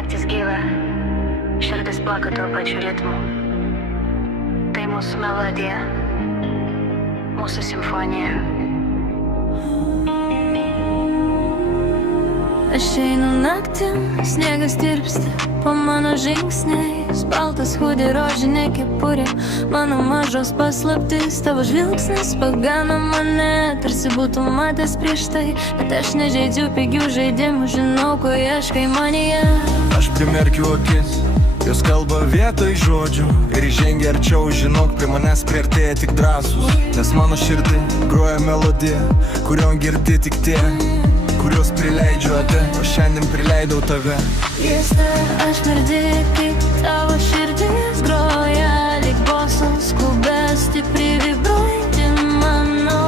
naktis gyva, širdis plaka tuo pačiu ritmu. Tai mūsų melodija, mūsų simfonija. Aš einu naktim, sniegas tirpsta po mano žingsniais. Baltas hudi, rožinė kepurė, mano mažos paslaptis. Tavo žvilgsnis pagano mane, tarsi būtų matęs prieš tai. Bet aš nežaidžiu pigių žaidimų, žinau, ko ieškai manyje. Aš primerkiu akis, jos kalba vietoj žodžių. Ir žengia arčiau, žinok, prie manęs priartėja tik drąsus. Nes mano širdai groja melodija, kurion girdi tik tie, kurios prileidžiu ate, o šiandien prileidau tave. Keista, aš merdi, kaip tavo širdis groja, lyg bosas klube stipri vibruojanti mano.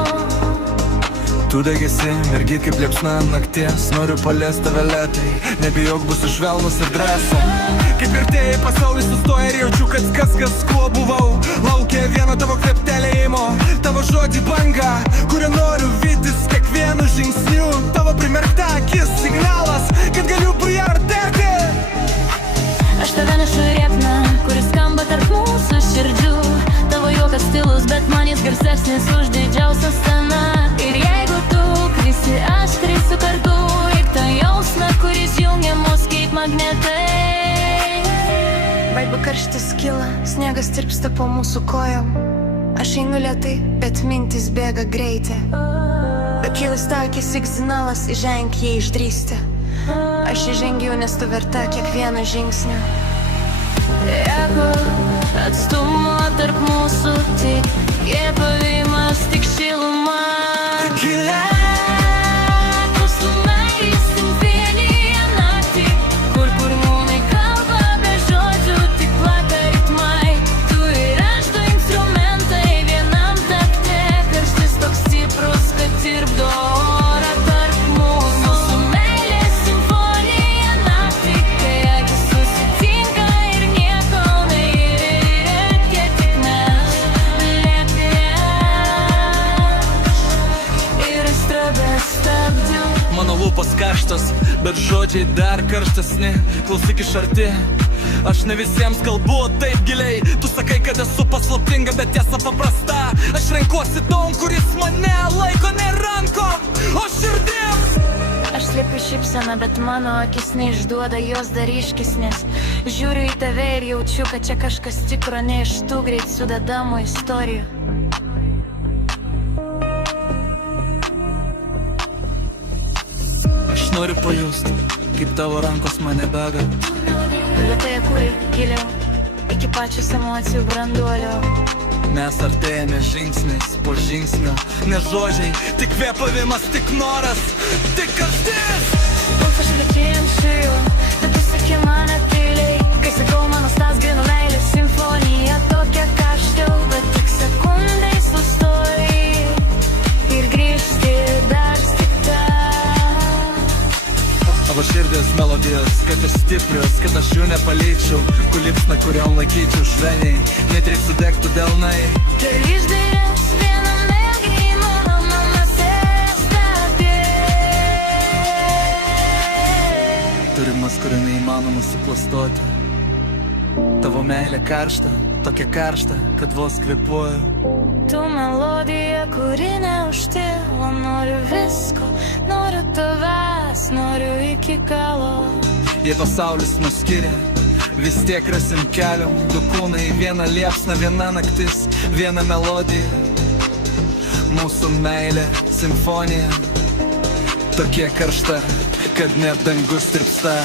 Tu degesi, mergyt kaip liepsna nakties. Noriu paliest tave lėtai, nebijok, bus švelnus ir drąsa. Kaip vertėjai pasaulis sustoja ir jaučiu, kad kas kuo buvau. Laukia vieno tavo kveptelėjimo, tavo žodį banga, kurią noriu vytis kiekvienu žingsniu. Tavo primerkta akis signalas, kad galiu priartėti. Aš tave nešu į rėpną, kuris skamba tarp mūsų širdžių. Tavo juokas stilus, bet man jis garsesnis už didžiausią sceną. Ir jeigu tu krisi, aš krisiu kartu į tą jausmą, kuris jungia mus kaip magnetai. Vaibo karštis kyla, sniegas tirpsta po mūsų kojom. Aš einu lėtai, bet mintis bėga greitai. Akilis takis signalas, įženk jį išdrįsti. Aš įžengiu, nes tu verta kiekvieno žingsnio. Jeigu atstumo tarp mūsų tik kvėpavimas, tik šiluma. Mūsų meilės simfonija naktį, kur mūnai kalba be žodžių, tik plaka ritmai. Tu ir aš, du instrumentai vienam takte, karštis toks stiprus, kad tirpdo orą tarp mūsų. Mūsų meilės simfonija naktį, kai akis susitinka ir nieko nereikia, tik mes lieki ir aistra be stabdžių. Mano lūpos karštos, bet žodžiai dar karštesni. Klausyk iš arti, aš ne visiems kalbu taip giliai. Tu sakai, kad esu paslaptinga, bet tiesa paprasta. Aš renkuosi tom, kuris mane laiko ne rankom, o širdim. Aš slėpiu šypseną, bet mano akis neišduoda jos dar ryškesnės. Žiūriu į tave ir jaučiu, kad čia kažkas tikro, ne iš tų greit sudedamų istorijų. Aš noriu pajust, kaip tavo rankos mane bega. Lėtai kuri giliau, iki pačios emocijų branduolio. Mes artėjame žingsnis po žingsnio, ne žodžiai, tik kvėpavimas, tik noras, tik karštis. Daug aš lėpėjančių, bet tu sakai mane tyliai. Kai sakau, mano stas grino meilės simfonija tokia karščiau, bet tik sekundai sustoji ir grįžti dar stikta. Tavo širdės melodijos, kad ir stiprios, kad aš jų nepaliečiau. Kulipsna, kuriom laikyčiau šveniai, net ir sudegtų delnai. Tai išdėrės viename gyvūno namuose stabdė. Turimas, kurio neįmanoma suklastoti. Tavo meilė karšta, tokia karšta, kad vos kvėpuoju. Tu melodija, kuri neužtilo, noriu visko, noriu tavęs, noriu iki galo. Jei pasaulis mus skiria, vis tiek rasim kelių. Du kūnai, viena liepsna, viena naktis, viena melodija. Mūsų meilė simfonija, tokia karšta, kad net dangus tirpsta.